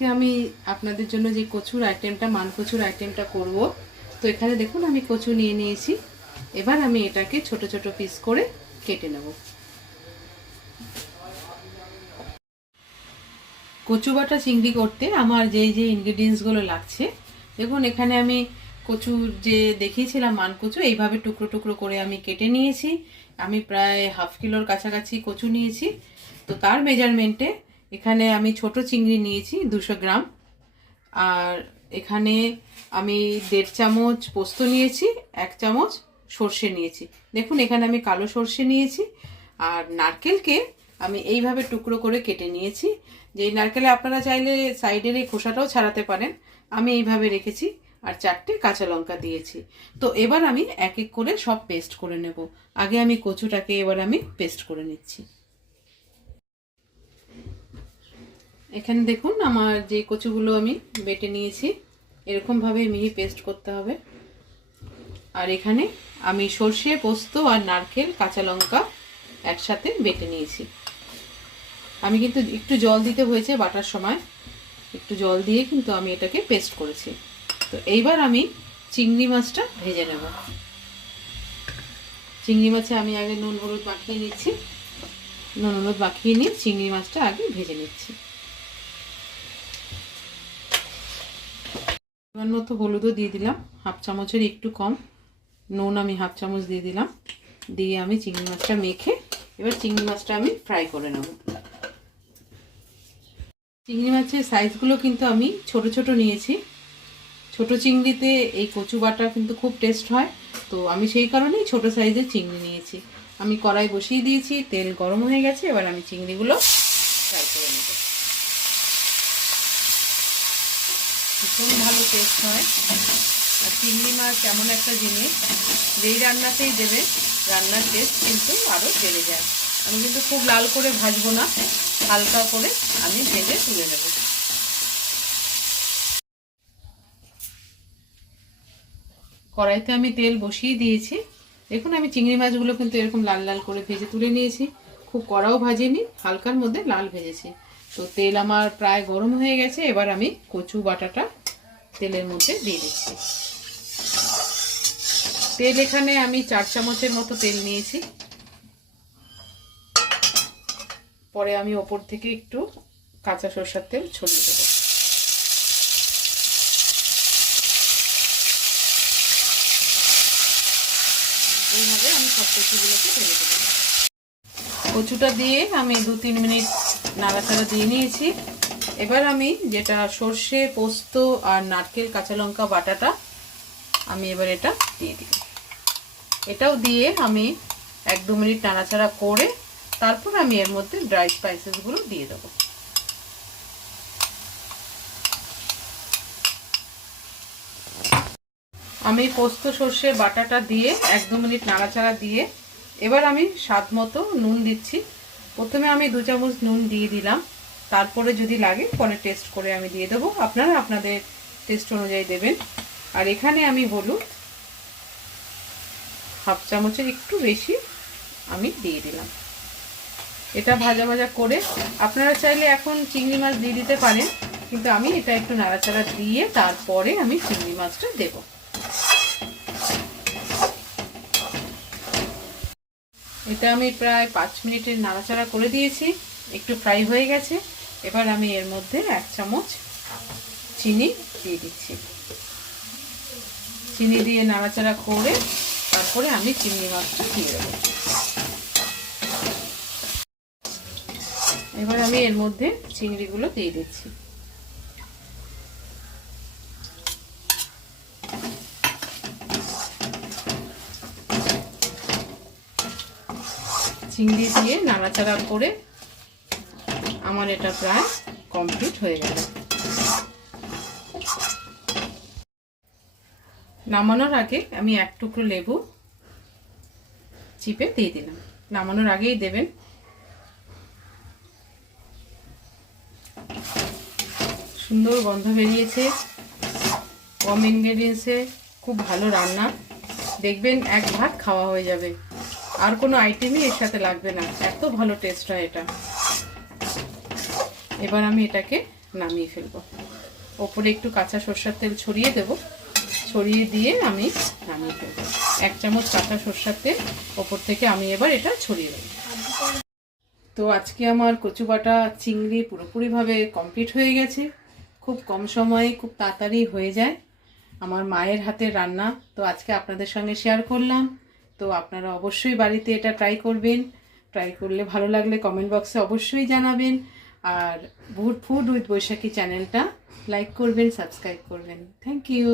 আজকে আমি আপনাদের জন্য যে কচুর আইটেমটা মানকচুর আইটেমটা করব। তো এখানে দেখুন আমি কচু নিয়ে নিয়েছি। এবার আমি এটাকে ছোট ছোট পিস করে কেটে নেব। কচু বাটা চিংড়ি করতে আমার যেই যে ইনগ্রেডিয়েন্টসগুলো লাগছে দেখুন, এখানে আমি কচুর যে দেখিয়েছিলাম মানকচু এইভাবে টুকরো টুকরো করে আমি কেটে নিয়েছি। আমি প্রায় হাফ কিলোর কাছাকাছি কচু নিয়েছি। তো তার মেজারমেন্টে এখানে আমি ছোট চিংড়ি নিয়েছি 200 গ্রাম। আর এখানে আমি 1.5 চামচ পোস্ত নিয়েছি, 1 চামচ সর্ষে নিয়েছি। দেখুন এখানে আমি কালো সর্ষে নিয়েছি। আর নারকেলকে আমি এইভাবে টুকরো করে কেটে নিয়েছি। যেই নারকেলে আপনারা চাইলে সাইডের এই খোসাটাও ছাড়াতে পারেন, আমি এইভাবে রেখেছি। আর 4টে কাঁচা লঙ্কা দিয়েছি। তো এবার আমি এক এক করে সব পেস্ট করে নেব। আগে আমি কচুটাকে এবার আমি পেস্ট করে নিচ্ছি। এখানে দেখুন আমার যে কচুগুলো আমি বেটে নিয়েছি, এরকমভাবে মিহি পেস্ট করতে হবে। আর এখানে আমি সর্ষে, পোস্ত আর নারকেল, কাঁচা লঙ্কা একসাথে বেটে নিয়েছি। আমি কিন্তু একটু জল দিতে হয়েছে বাটার সময়, একটু জল দিয়ে কিন্তু আমি এটাকে পেস্ট করেছি। তো এইবার আমি চিংড়ি মাছটা ভেজে নেব। চিংড়ি মাছে আমি আগে নুন হলুদ মাখিয়ে নিচ্ছি। নুন হলুদ মাখিয়ে নিয়ে চিংড়ি মাছটা আগে ভেজে নিচ্ছি। পরিমাণ মতো হলুদও দিয়ে দিলাম, হাফ চামচের একটু কম। নুন আমি হাফ চামচ দিয়ে দিলাম। দিয়ে আমি চিংড়ি মাছটা মেখে এবার চিংড়ি মাছটা আমি ফ্রাই করে নেব। চিংড়ি মাছের সাইজগুলো কিন্তু আমি ছোট ছোট নিয়েছি। ছোট চিংড়িতে এই কচু বাটা কিন্তু খুব টেস্ট হয়। তো আমি সেই কারণেই ছোট সাইজের চিংড়ি নিয়েছি। আমি কড়াই বসিয়ে দিয়েছি, তেল গরম হয়ে গেছে। এবার আমি চিংড়িগুলো ফ্রাই করে নেব। ভীষণ ভালো টেস্ট হয়। আর চিংড়ি মাছ এমন একটা জিনিস, যেই রান্নাতেই দেবে রান্নার টেস্ট কিন্তু আরও বেড়ে যায়। আমি কিন্তু খুব লাল করে ভাজবো না, হালকা করে আমি ভেজে তুলে নেব। কড়াইতে আমি তেল বসিয়ে দিয়েছি। দেখুন আমি চিংড়ি মাছগুলো কিন্তু এরকম লাল লাল করে ভেজে তুলে নিয়েছি। খুব কড়াও ভাজিনি, হালকার মধ্যে লাল ভেজেছি। তো তেল আমার প্রায় গরম হয়ে গেছে। এবার আমি কচু বাটাটা তেলের মধ্যে দিয়ে দিচ্ছি। তেল এখানে আমি 4 চামচের মতো তেল নিয়েছি। পরে আমি ওপর থেকে একটু কাঁচা সরষের তেল ছড়িয়ে দেবো। এইভাবে আমি সব কচুগুলোকে ঢেলে দেবো। কচুটা দিয়ে আমি 2-3 মিনিট নাড়াচাড়া দিয়ে নিয়েছি। এবার আমি যেটা সর্ষে, পোস্ত আর নারকেল, কাঁচা লঙ্কা বাটাটা আমি এবার এটা দিয়ে দিই। এটাও দিয়ে আমি 1-2 মিনিট নাড়াচাড়া করে তারপর আমি এর মধ্যে ড্রাই স্পাইসেসগুলো দিয়ে দেবো। আমি পোস্ত সর্ষে বাটাটা দিয়ে 1-2 মিনিট নাড়াচাড়া দিয়ে এবার আমি স্বাদ মতো নুন দিচ্ছি। প্রথমে আমি 2 চামচ নুন দিয়ে দিলাম, তারপরে যদি লাগে পরে টেস্ট করে আমি দিয়ে দেবো। আপনারা আপনাদের টেস্ট অনুযায়ী দেবেন। আর এখানে আমি হলুদ হাফ চামচের একটু বেশি আমি দিয়ে দিলাম। এটা ভাজা ভাজা করে আপনারা চাইলে এখন চিংড়ি মাছ দিয়ে দিতে পারেন, কিন্তু আমি এটা একটু নাড়াচাড়া দিয়ে তারপরে আমি চিংড়ি মাছটা দেব। এটা আমি প্রায় 5 মিনিটের নাড়াচাড়া করে দিয়েছি, একটু ফ্রাই হয়ে গেছে। এবার আমি এর মধ্যে 1 চামচ চিনি দিয়ে দিচ্ছি। চিনি দিয়ে নাড়াচাড়া করে তারপরে আমি চিংড়ি মাছটা দিয়ে দেবো। এবার আমি এর মধ্যে চিংড়িগুলো দিয়ে দিচ্ছি। চিংড়ি দিয়ে নাড়াচাড়া করে আমার এটা প্রায় কমপ্লিট হয়ে গেল। নামানোর আগে আমি 1 টুকরো লেবু চিপে দিয়ে দিলাম। নামানোর আগেই দেবেন। সুন্দর গন্ধ বেরিয়েছে। কম ইনগ্রেডিয়েন্টসে খুব ভালো রান্না, দেখবেন এক ভাত খাওয়া হয়ে যাবে। আর কোনো আইটেমই এর সাথে লাগবে না, এত ভালো টেস্ট হয় এটা। এবার আমি এটাকে নামিয়ে ফেলবো। ওপরে একটু কাঁচা সরষের তেল ছড়িয়ে দেব, ছড়িয়ে দিয়ে আমি নামিয়ে ফেলবো। 1 চামচ কাঁচা সরষের তেল ওপর থেকে আমি এবার এটা ছড়িয়ে দেবো। তো আজকে আমার কচু বাটা চিংড়ি পুরোপুরিভাবে কমপ্লিট হয়ে গেছে। খুব কম সময়ে খুব তাড়াতাড়ি হয়ে যায়, আমার মায়ের হাতের রান্না। তো আজকে আপনাদের সঙ্গে শেয়ার করলাম। তো আপনারা অবশ্যই বাড়িতে এটা ট্রাই করবেন। ট্রাই করলে ভালো লাগলে কমেন্ট বক্সে অবশ্যই জানাবেন। আর বহুত ফুড উইথ বৈশাখী চ্যানেলটা লাইক করবেন, সাবস্ক্রাইব করবেন। Thank you.